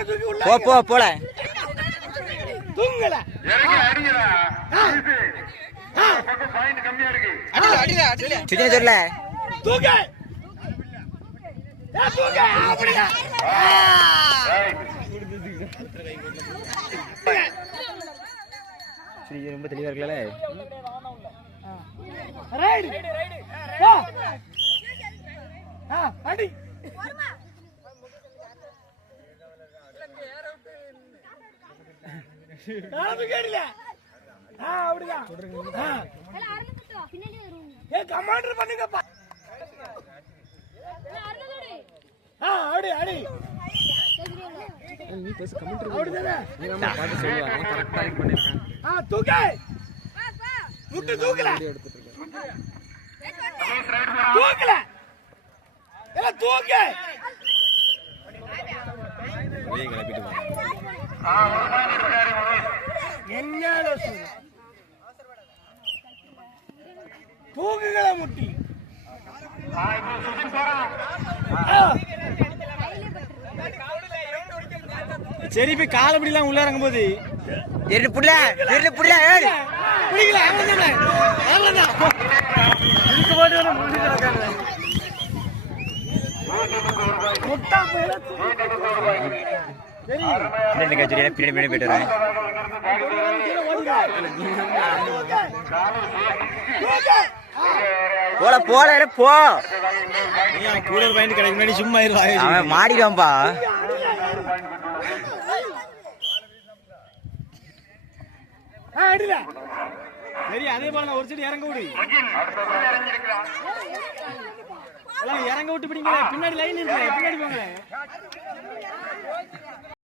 போ போ போல தூங்கல. இறங்கி அடிங்கடா இது. பக்கம் பாயிண்ட் கம்மியா இருக்கு. சின்ன சொல்ல. தூக்க. ஏ, தூக்க. அப்படிதான் ஏய், சரி ரொம்ப தெளிவா இருக்கல ரைடு. ஆ. ஆ, அடி. நானும் கேடல ஆ அப்படிதான் ஆ. பின்னாடி வருவாங்க ஏ கமாண்டர் பண்ணுங்கப்பா. அருணதோடு ஆ அடி அடி. அப்படிதானே? ஆ தூக்க. முட்டு தூக்கல. தூக்கல. எல்லாம் தூக்க. என்னடா சொல்லு தூக்குகள முட்டி. சரி போய் காலை பிடிலாம் உள்ள இறங்கும் போது தெரியல புள்ள தெரியல புள்ள. பிடிக்கல அவ்வளவுதானே அவ்வளவுதான் முட்டா போயில பின்னாடி சொல்லி பின்னாடி பின்னாடி போயிட்டு வரேன். போல போல போ. கூலர் பாயிண்ட் கிடைக்க முன்னாடி சும்மா இருவா அவன் அடில சரி அதே போல நான் ஒரு சைடு இறங்க விடு. இறங்க விட்டு பிடிங்க பின்னாடி லைன் இருக்கு பின்னாடி போங்க